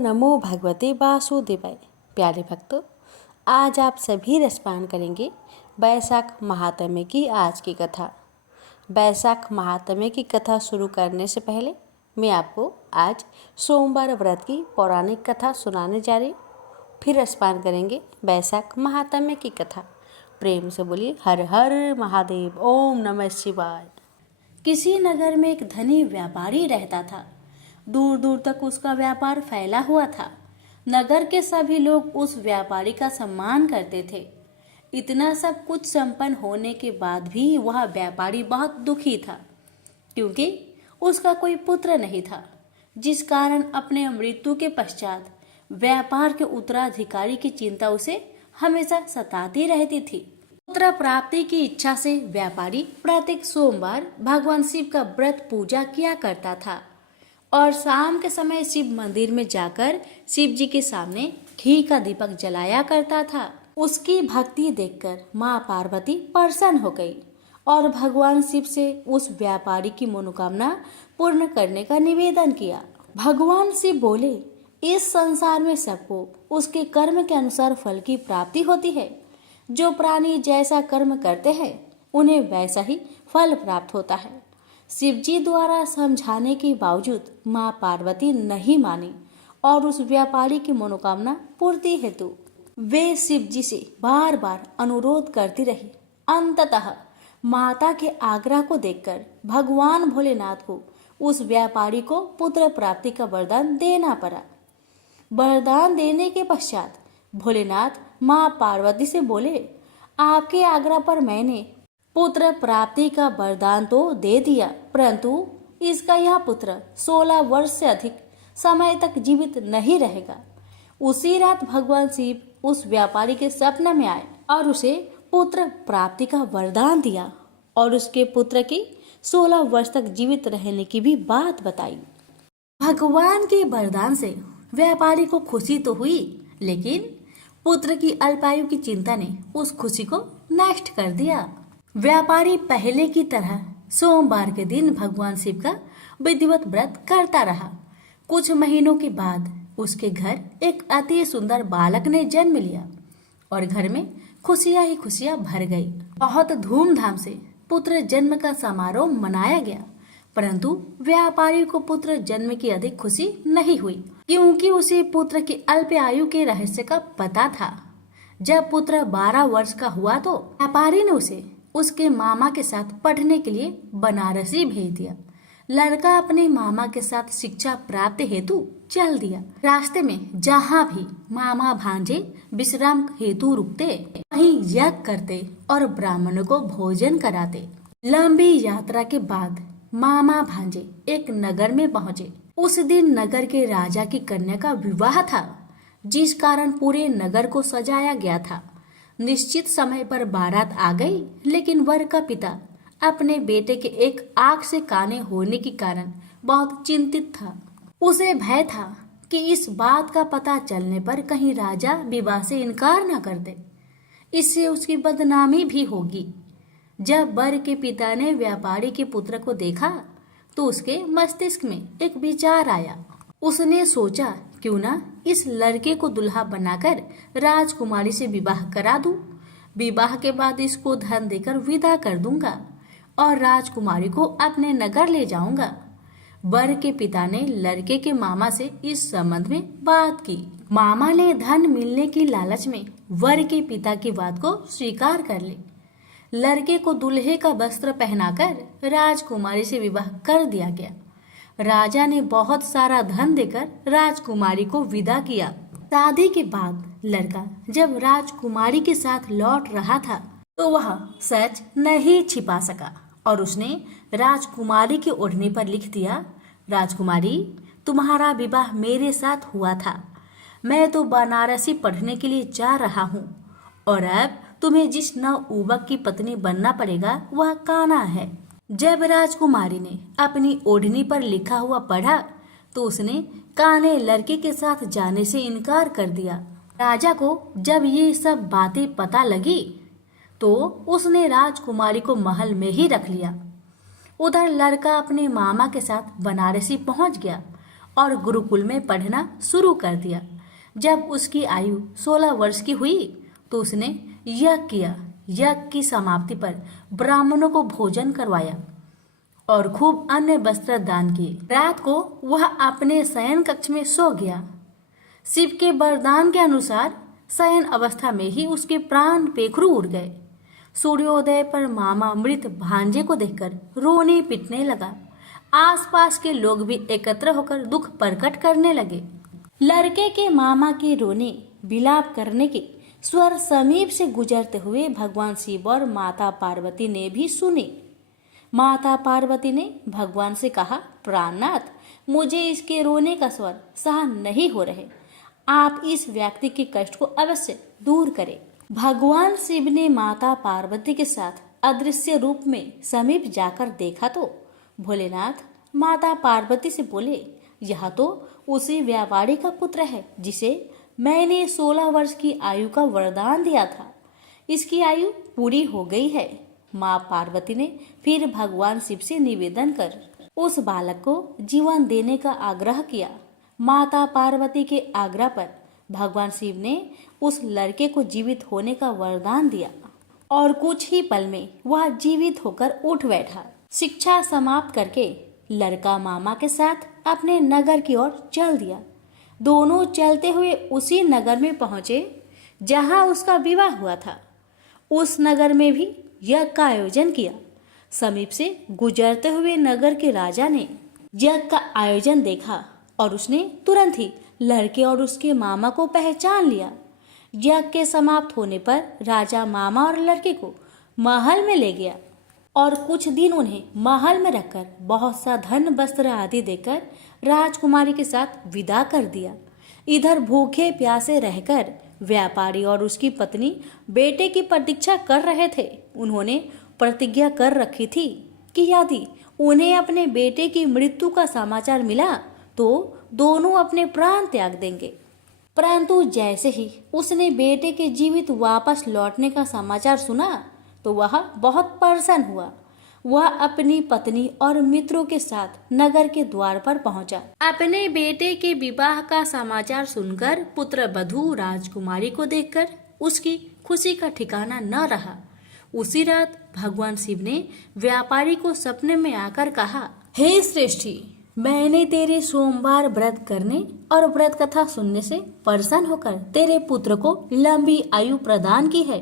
नमो भगवते वासुदेवाय। प्यारे भक्तों, आज आप सभी रसपान करेंगे बैसाख महात्म्य की आज की कथा। बैसाख महात्म्य की कथा शुरू करने से पहले मैं आपको आज सोमवार व्रत की पौराणिक कथा सुनाने जा रही हूँ। फिर रसपान करेंगे बैसाख महात्म्य की कथा। प्रेम से बोलिए हर हर महादेव, ओम नमः शिवाय। किसी नगर में एक धनी व्यापारी रहता था। दूर दूर तक उसका व्यापार फैला हुआ था। नगर के सभी लोग उस व्यापारी का सम्मान करते थे। इतना सब कुछ संपन्न होने के बाद भी वह व्यापारी बहुत दुखी था, क्योंकि उसका कोई पुत्र नहीं था, जिस कारण अपने मृत्यु के पश्चात व्यापार के उत्तराधिकारी की चिंता उसे हमेशा सताती रहती थी। पुत्र प्राप्ति की इच्छा से व्यापारी प्रत्येक सोमवार भगवान शिव का व्रत पूजा किया करता था और शाम के समय शिव मंदिर में जाकर शिव जी के सामने घी का दीपक जलाया करता था। उसकी भक्ति देखकर माँ पार्वती प्रसन्न हो गई और भगवान शिव से उस व्यापारी की मनोकामना पूर्ण करने का निवेदन किया। भगवान शिव बोले, इस संसार में सबको उसके कर्म के अनुसार फल की प्राप्ति होती है। जो प्राणी जैसा कर्म करते हैं उन्हें वैसा ही फल प्राप्त होता है। शिवजी द्वारा समझाने के बावजूद माँ पार्वती नहीं मानी और उस व्यापारी की मनोकामना पूर्ति हेतु वे शिवजी से बार बार अनुरोध करती रही। अंततः माता के आग्रह को देखकर भगवान भोलेनाथ को उस व्यापारी को पुत्र प्राप्ति का वरदान देना पड़ा। वरदान देने के पश्चात भोलेनाथ माँ पार्वती से बोले, आपके आग्रह पर मैंने पुत्र प्राप्ति का वरदान तो दे दिया, परंतु इसका यह पुत्र 16 वर्ष से अधिक समय तक जीवित नहीं रहेगा। उसी रात भगवान शिव उस व्यापारी के सपने में आए और उसे पुत्र प्राप्ति का वरदान दिया और उसके पुत्र की 16 वर्ष तक जीवित रहने की भी बात बताई। भगवान के वरदान से व्यापारी को खुशी तो हुई, लेकिन पुत्र की अल्पायु की चिंता ने उस खुशी को नष्ट कर दिया। व्यापारी पहले की तरह सोमवार के दिन भगवान शिव का विधिवत व्रत करता रहा। कुछ महीनों के बाद उसके घर एक अति सुंदर बालक ने जन्म लिया और घर में खुशियां ही खुशियां भर गई। बहुत धूमधाम से पुत्र जन्म का समारोह मनाया गया, परंतु व्यापारी को पुत्र जन्म की अधिक खुशी नहीं हुई, क्योंकि उसे पुत्र की अल्प आयु के रहस्य का पता था। जब पुत्र 12 वर्ष का हुआ तो व्यापारी ने उसे उसके मामा के साथ पढ़ने के लिए बनारसी भेज दिया। लड़का अपने मामा के साथ शिक्षा प्राप्ति हेतु चल दिया। रास्ते में जहाँ भी मामा भांजे विश्राम हेतु रुकते, वहीं यज्ञ करते और ब्राह्मणों को भोजन कराते। लंबी यात्रा के बाद मामा भांजे एक नगर में पहुँचे। उस दिन नगर के राजा की कन्या का विवाह था, जिस कारण पूरे नगर को सजाया गया था। निश्चित समय पर बारात आ गई, लेकिन वर का पिता अपने बेटे के एक आंख से काने होने के कारण बहुत चिंतित था। उसे भय था कि इस बात का पता चलने पर कहीं राजा विवाह से इनकार न कर दे, इससे उसकी बदनामी भी होगी। जब वर के पिता ने व्यापारी के पुत्र को देखा तो उसके मस्तिष्क में एक विचार आया। उसने सोचा, क्यों ना इस लड़के को दुल्हा बनाकर राजकुमारी से विवाह करा दूं। विवाह के बाद इसको धन देकर विदा कर दूंगा और राजकुमारी को अपने नगर ले जाऊंगा। वर के पिता ने लड़के के मामा से इस संबंध में बात की। मामा ने धन मिलने की लालच में वर के पिता की बात को स्वीकार कर ली। लड़के को दूल्हे का वस्त्र पहनाकर राजकुमारी से विवाह कर दिया गया। राजा ने बहुत सारा धन देकर राजकुमारी को विदा किया। शादी के बाद लड़का जब राजकुमारी के साथ लौट रहा था तो वह सच नहीं छिपा सका और उसने राजकुमारी की ओढ़नी पर लिख दिया, राजकुमारी, तुम्हारा विवाह मेरे साथ हुआ था। मैं तो बनारसी पढ़ने के लिए जा रहा हूँ और अब तुम्हें जिस नवयुवक की पत्नी बनना पड़ेगा वह कान्हा है। जब राजकुमारी ने अपनी ओढ़नी पर लिखा हुआ पढ़ा तो उसने कान्हे लड़के के साथ जाने से इनकार कर दिया। राजा को जब ये सब बातें पता लगी तो उसने राजकुमारी को महल में ही रख लिया। उधर लड़का अपने मामा के साथ बनारसी पहुंच गया और गुरुकुल में पढ़ना शुरू कर दिया। जब उसकी आयु 16 वर्ष की हुई तो उसने यज्ञ किया। यज्ञ की समाप्ति पर ब्राह्मणों को भोजन करवाया और खूब अन्य वस्त्र दान किए। रात को वह अपने शयन कक्ष में सो गया। शिव के वरदान के अनुसार शयन अवस्था में ही उसके प्राण पेखरू उड़ गए। सूर्योदय पर मामा मृत भांजे को देखकर रोने पिटने लगा। आसपास के लोग भी एकत्र होकर दुख प्रकट करने लगे। लड़के के मामा के रोने विलाप करने के स्वर समीप से गुजरते हुए भगवान शिव और माता पार्वती ने भी सुने। माता पार्वती ने भगवान से कहा, प्राणनाथ, मुझे इसके रोने का स्वर सहन नहीं हो रहे, आप इस व्यक्ति के कष्ट को अवश्य दूर करें। भगवान शिव ने माता पार्वती के साथ अदृश्य रूप में समीप जाकर देखा तो भोलेनाथ माता पार्वती से बोले, यह तो उसी व्यापारी का पुत्र है जिसे मैंने 16 वर्ष की आयु का वरदान दिया था। इसकी आयु पूरी हो गई है। माँ पार्वती ने फिर भगवान शिव से निवेदन कर उस बालक को जीवन देने का आग्रह किया। माता पार्वती के आग्रह पर भगवान शिव ने उस लड़के को जीवित होने का वरदान दिया और कुछ ही पल में वह जीवित होकर उठ बैठा। शिक्षा समाप्त करके लड़का मामा के साथ अपने नगर की ओर चल दिया। दोनों चलते हुए उसी नगर में पहुंचे जहां उसका विवाह हुआ था। उस नगर में भी यज्ञ का आयोजन किया। समीप से गुजरते हुए नगर के राजा ने यज्ञ का आयोजन देखा और उसने तुरंत ही लड़के और उसके मामा को पहचान लिया। यज्ञ के समाप्त होने पर राजा मामा और लड़के को महल में ले गया और कुछ दिन उन्हें महल में रखकर बहुत सा धन वस्त्र आदि देकर राजकुमारी के साथ विदा कर दिया। इधर भूखे प्यासे रहकर व्यापारी और उसकी पत्नी बेटे की प्रतीक्षा कर रहे थे। उन्होंने प्रतिज्ञा कर रखी थी कि यदि उन्हें अपने बेटे की मृत्यु का समाचार मिला तो दोनों अपने प्राण त्याग देंगे। परंतु जैसे ही उसने बेटे के जीवित वापस लौटने का समाचार सुना तो वह बहुत परेशान हुआ। वह अपनी पत्नी और मित्रों के साथ नगर के द्वार पर पहुंचा। अपने बेटे के विवाह का समाचार सुनकर पुत्र वधू राजकुमारी को देखकर उसकी खुशी का ठिकाना न रहा। उसी रात भगवान शिव ने व्यापारी को सपने में आकर कहा, हे श्रेष्ठी, मैंने तेरे सोमवार व्रत करने और व्रत कथा सुनने से प्रसन्न होकर तेरे पुत्र को लंबी आयु प्रदान की है।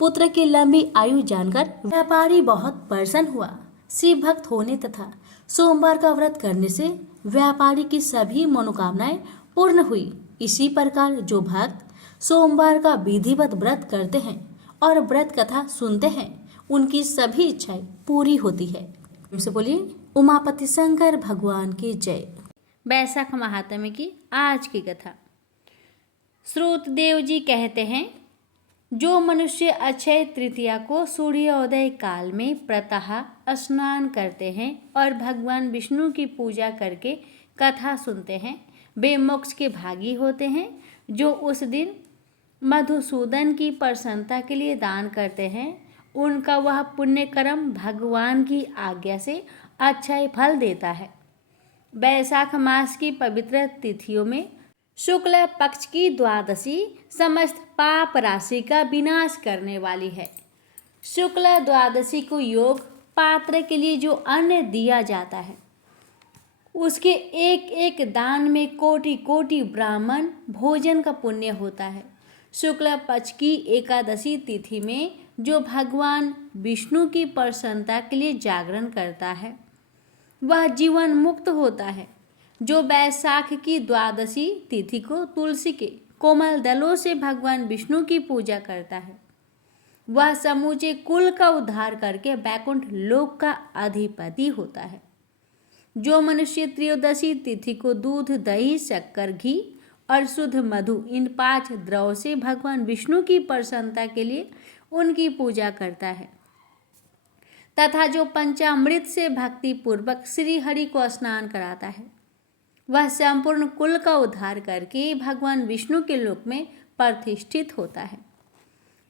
पुत्र की लंबी आयु जानकर व्यापारी बहुत प्रसन्न हुआ। शिव भक्त होने तथा सोमवार का व्रत करने से व्यापारी की सभी मनोकामनाएं पूर्ण हुई। इसी प्रकार जो भक्त सोमवार का विधिवत व्रत करते हैं और व्रत कथा सुनते हैं उनकी सभी इच्छाएं पूरी होती है। हमसे बोलिए उमापति शंकर भगवान की जय। बैसाख महात्म्य की आज की कथा। श्रुतदेव जी कहते हैं, जो मनुष्य अक्षय तृतीया को सूर्योदय काल में प्रातः स्नान करते हैं और भगवान विष्णु की पूजा करके कथा सुनते हैं वे मोक्ष के भागी होते हैं। जो उस दिन मधुसूदन की प्रसन्नता के लिए दान करते हैं उनका वह पुण्य कर्म भगवान की आज्ञा से अक्षय फल देता है। बैसाख मास की पवित्र तिथियों में शुक्ल पक्ष की द्वादशी समस्त पाप राशि का विनाश करने वाली है। शुक्ल द्वादशी को योग पात्र के लिए जो अन्न दिया जाता है उसके एक एक दान में कोटि कोटि ब्राह्मण भोजन का पुण्य होता है। शुक्ल पक्ष की एकादशी तिथि में जो भगवान विष्णु की प्रसन्नता के लिए जागरण करता है वह जीवन मुक्त होता है। जो बैसाख की द्वादशी तिथि को तुलसी के कोमल दलों से भगवान विष्णु की पूजा करता है वह समूचे कुल का उद्धार करके बैकुंठ लोक का अधिपति होता है। जो मनुष्य त्रयोदशी तिथि को दूध, दही, शक्कर, घी और शुद्ध मधु इन 5 द्रव्यों से भगवान विष्णु की प्रसन्नता के लिए उनकी पूजा करता है तथा जो पंचामृत से भक्ति पूर्वक श्री हरि को स्नान कराता है वह संपूर्ण कुल का उद्धार करके भगवान विष्णु के लोक में प्रतिष्ठित होता है।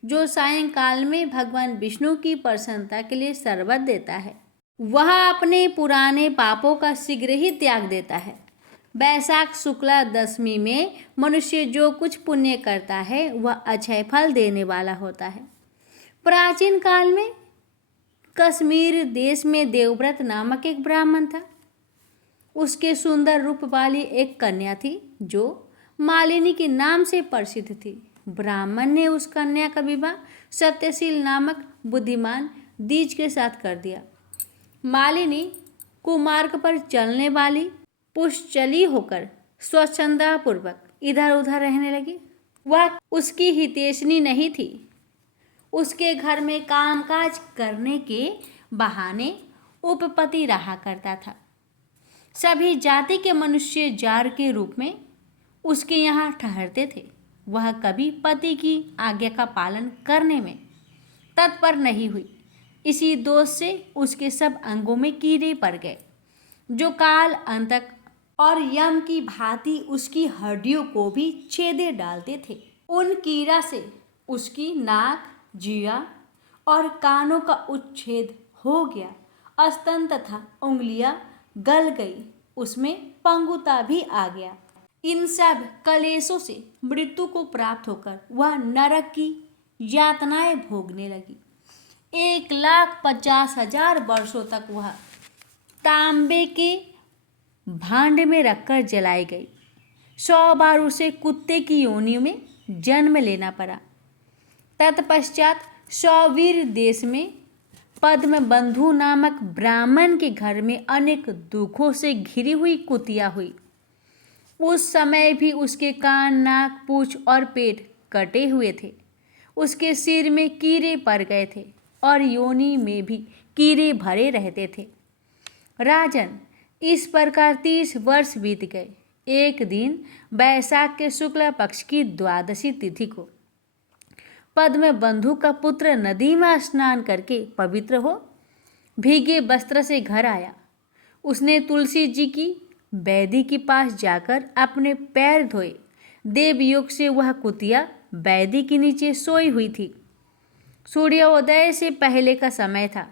जो सायंकाल में भगवान विष्णु की प्रसन्नता के लिए शरबत देता है वह अपने पुराने पापों का शीघ्र ही त्याग देता है। बैसाख शुक्ला दशमी में मनुष्य जो कुछ पुण्य करता है वह अक्षय फल देने वाला होता है। प्राचीन काल में कश्मीर देश में देवव्रत नामक एक ब्राह्मण था। उसके सुंदर रूप वाली एक कन्या थी जो मालिनी के नाम से प्रसिद्ध थी। ब्राह्मण ने उस कन्या का विवाह सत्यशील नामक बुद्धिमान द्विज के साथ कर दिया। मालिनी कुमार्ग पर चलने वाली पुष्चली होकर स्वच्छंदपूर्वक इधर उधर रहने लगी। वह उसकी हितैषणी नहीं थी। उसके घर में कामकाज करने के बहाने उपपति रहा करता था। सभी जाति के मनुष्य जार के रूप में उसके यहाँ ठहरते थे। वह कभी पति की आज्ञा का पालन करने में तत्पर नहीं हुई। इसी दोष से उसके सब अंगों में कीड़े पड़ गए जो काल अंतक और यम की भांति उसकी हड्डियों को भी छेदे डालते थे। उन कीड़ा से उसकी नाक, जिह्वा और कानों का उच्छेद हो गया। स्तन तथा उंगलियां गल गई। उसमें पंगुता भी आ गया। इन सब कलेशों से मृत्यु को प्राप्त होकर वह नरक की यातनाएं भोगने लगी। 1,50,000 वर्षों तक वह तांबे के भांड में रखकर जलाई गई। 100 बार उसे कुत्ते की योनि में जन्म लेना पड़ा। तत्पश्चात सौवीर देश में पद्मबंधु नामक ब्राह्मण के घर में अनेक दुखों से घिरी हुई कुतिया हुई। उस समय भी उसके कान, नाक, पूंछ और पेट कटे हुए थे। उसके सिर में कीड़े पड़ गए थे और योनि में भी कीड़े भरे रहते थे। राजन, इस प्रकार 30 वर्ष बीत गए। एक दिन बैसाख के शुक्ल पक्ष की द्वादशी तिथि को पद्मबंधु का पुत्र नदी में स्नान करके पवित्र हो भीगे वस्त्र से घर आया। उसने तुलसी जी की वेदी के पास जाकर अपने पैर धोए। देवयोग से वह कुतिया वेदी के नीचे सोई हुई थी। सूर्योदय से पहले का समय था।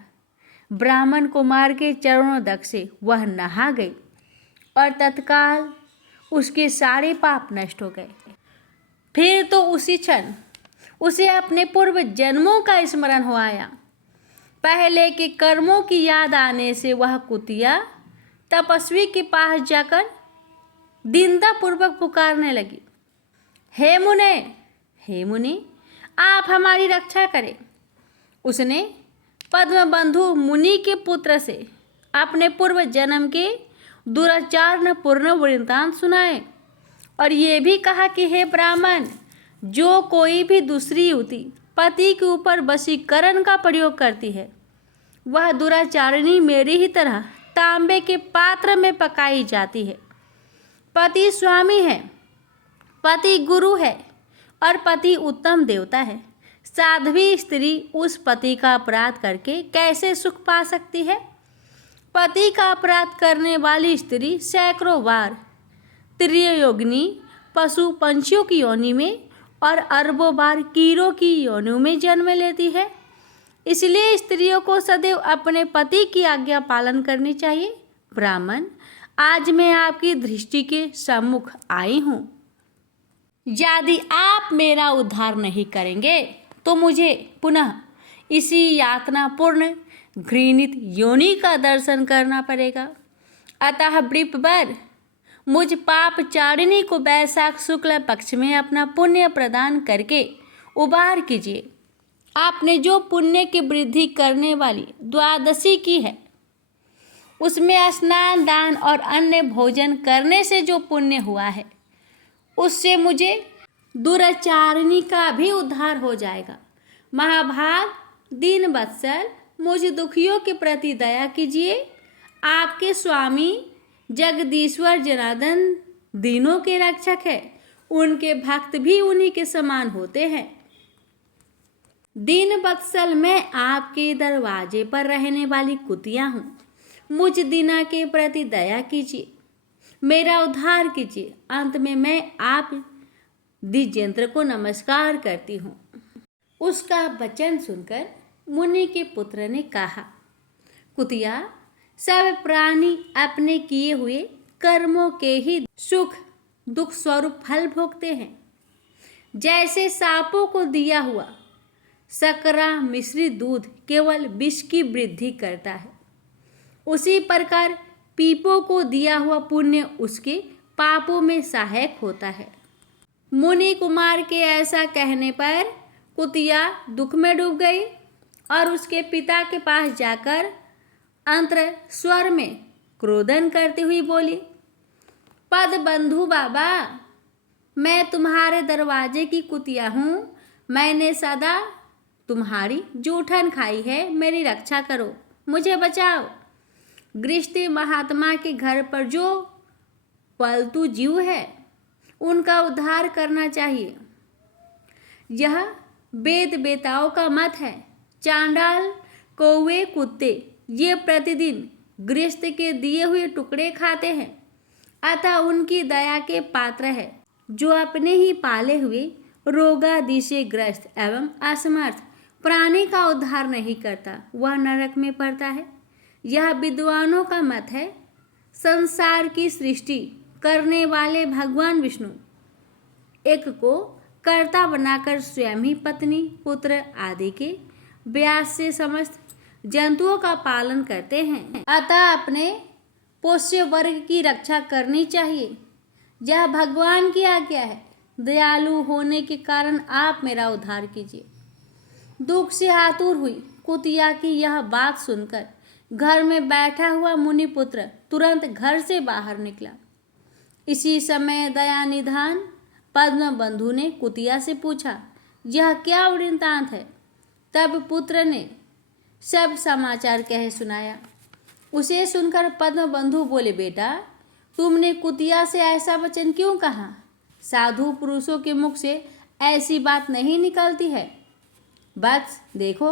ब्राह्मण कुमार के चरणोदक से वह नहा गई और तत्काल उसके सारे पाप नष्ट हो गए। फिर तो उसी क्षण उसे अपने पूर्व जन्मों का स्मरण हो आया। पहले के कर्मों की याद आने से वह कुतिया तपस्वी के पास जाकर दीनता पूर्वक पुकारने लगी, हे मुने, हे मुनि, आप हमारी रक्षा करें। उसने पद्मबंधु मुनि के पुत्र से अपने पूर्व जन्म के दुराचार पूर्ण वृत्तांत सुनाए और ये भी कहा कि हे ब्राह्मण, जो कोई भी दूसरी युवती पति के ऊपर वशीकरण का प्रयोग करती है वह दुराचारिणी मेरी ही तरह तांबे के पात्र में पकाई जाती है। पति स्वामी है, पति गुरु है और पति उत्तम देवता है। साध्वी स्त्री उस पति का अपराध करके कैसे सुख पा सकती है? पति का अपराध करने वाली स्त्री सैकड़ों बार त्रियोगिनी पशु पंछियों की योनि में और अरबों बार कीड़ों की योनियों में जन्म लेती है। इसलिए स्त्रियों को सदैव अपने पति की आज्ञा पालन करनी चाहिए। ब्राह्मण, आज मैं आपकी दृष्टि के सम्मुख आई हूँ। यदि आप मेरा उद्धार नहीं करेंगे तो मुझे पुनः इसी यातनापूर्ण घृणित योनि का दर्शन करना पड़ेगा। अतः वृषभवर, मुझ पापचारिणी को बैसाख शुक्ल पक्ष में अपना पुण्य प्रदान करके उबार कीजिए। आपने जो पुण्य की वृद्धि करने वाली द्वादशी की है उसमें स्नान, दान और अन्य भोजन करने से जो पुण्य हुआ है उससे मुझे दुराचारिणी का भी उद्धार हो जाएगा। महाभाग, दीन वत्सल, मुझ दुखियों के प्रति दया कीजिए। आपके स्वामी जगदीश्वर जनार्दन दीनों के रक्षक है। उनके भक्त भी उन्हीं के समान होते हैं। दीन वत्सल, मैं आपके दरवाजे पर रहने वाली कुतिया हूँ। मुझ दीना के प्रति दया कीजिए, मेरा उद्धार कीजिए। अंत में मैं आप द्विजेंद्र को नमस्कार करती हूँ। उसका वचन सुनकर मुनि के पुत्र ने कहा, कुतिया, सब प्राणी अपने किए हुए कर्मों के ही सुख दुख स्वरूप फल भोगते हैं। जैसे सांपों को दिया हुआ सकरा मिश्रित दूध केवल विष की वृद्धि करता है, उसी प्रकार पीपों को दिया हुआ पुण्य उसके पापों में सहायक होता है। मुनि कुमार के ऐसा कहने पर कुतिया दुख में डूब गई और उसके पिता के पास जाकर अंतर स्वर में क्रोधन करती हुई बोली, पद बंधु बाबा, मैं तुम्हारे दरवाजे की कुतिया हूँ। मैंने सदा तुम्हारी जूठन खाई है, मेरी रक्षा करो, मुझे बचाओ। गृहस्थी महात्मा के घर पर जो पालतू जीव है उनका उद्धार करना चाहिए, यह वेद बेताओं का मत है। चांडाल कौवे कुत्ते ये प्रतिदिन गृहस्थ के दिए हुए टुकड़े खाते हैं, अतः उनकी दया के पात्र है। जो अपने ही पाले हुए रोगादि से ग्रस्त एवं असमर्थ प्राणी का उद्धार नहीं करता, वह नरक में पड़ता है। यह विद्वानों का मत है। संसार की सृष्टि करने वाले भगवान विष्णु एक को कर्ता बनाकर स्वयं ही पत्नी पुत्र आदि के व्यास से समस्त जंतुओं का पालन करते हैं, अतः अपने पोष्य वर्ग की रक्षा करनी चाहिए। यह भगवान की आज्ञा है। दयालु होने के कारण आप मेरा उद्धार कीजिए। दुख से आतुर हुई कुतिया की यह बात सुनकर घर में बैठा हुआ मुनिपुत्र तुरंत घर से बाहर निकला। इसी समय दया निधान पद्म बंधु ने कुतिया से पूछा, यह क्या वृत्तांत है? तब पुत्र ने सब समाचार कह सुनाया। उसे सुनकर पद्म बंधु बोले, बेटा, तुमने कुतिया से ऐसा वचन क्यों कहा? साधु पुरुषों के मुख से ऐसी बात नहीं निकलती है। बस देखो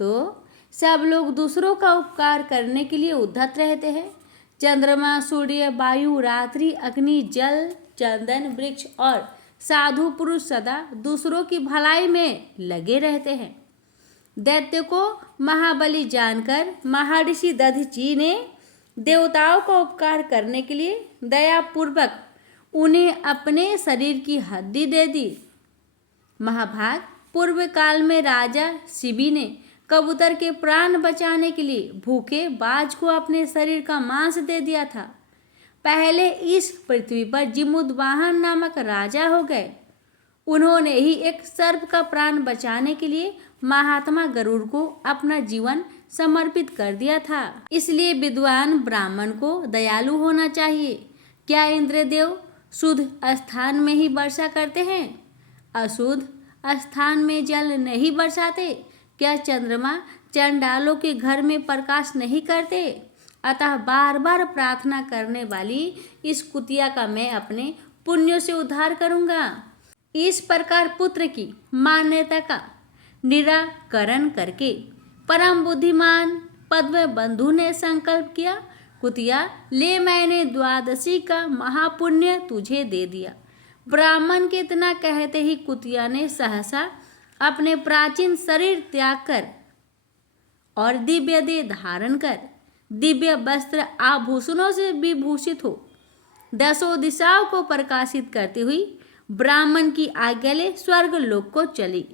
तो सब लोग दूसरों का उपकार करने के लिए उद्धत रहते हैं। चंद्रमा, सूर्य, वायु, रात्रि, अग्नि, जल, चंदन, वृक्ष और साधु पुरुष सदा दूसरों की भलाई में लगे रहते हैं। दैत्य को महाबली जानकर महर्षि दधीची ने देवताओं का उपकार करने के लिए दयापूर्वक उन्हें अपने शरीर की हड्डी दे दी। महाभाग, पूर्व काल में राजा शिबी ने कबूतर के प्राण बचाने के लिए भूखे बाज को अपने शरीर का मांस दे दिया था। पहले इस पृथ्वी पर जिमुद्वाहन नामक राजा हो गए। उन्होंने ही एक सर्प का प्राण बचाने के लिए महात्मा गरुड़ को अपना जीवन समर्पित कर दिया था। इसलिए विद्वान ब्राह्मण को दयालु होना चाहिए। क्या इंद्रदेव शुद्ध स्थान में ही वर्षा करते हैं? अशुद्ध स्थान में जल नहीं बरसाते? क्या चंद्रमा चंडालों के घर में प्रकाश नहीं करते? अतः बार बार प्रार्थना करने वाली इस कुतिया का मैं अपने पुण्यों से उद्धार करूंगा। इस प्रकार पुत्र की मान्यता का निराकरण करके परम बुद्धिमान पद्म बंधु ने संकल्प किया, कुतिया, ले, मैंने द्वादशी का महापुण्य तुझे दे दिया। ब्राह्मण के इतना कहते ही कुतिया ने सहसा अपने प्राचीन शरीर त्याग कर और दिव्य देह धारण कर दिव्य वस्त्र आभूषणों से विभूषित हो दसों दिशाओं को प्रकाशित करती हुई ब्राह्मण की आज्ञा ले स्वर्ग लोक को चली।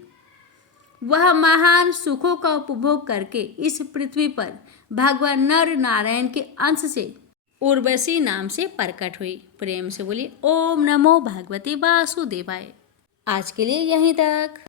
वह महान सुखों का उपभोग करके इस पृथ्वी पर भगवान नर नारायण के अंश से उर्वशी नाम से प्रकट हुई। प्रेम से बोलिए ओम नमो भगवते वासुदेवाय। आज के लिए यहीं तक।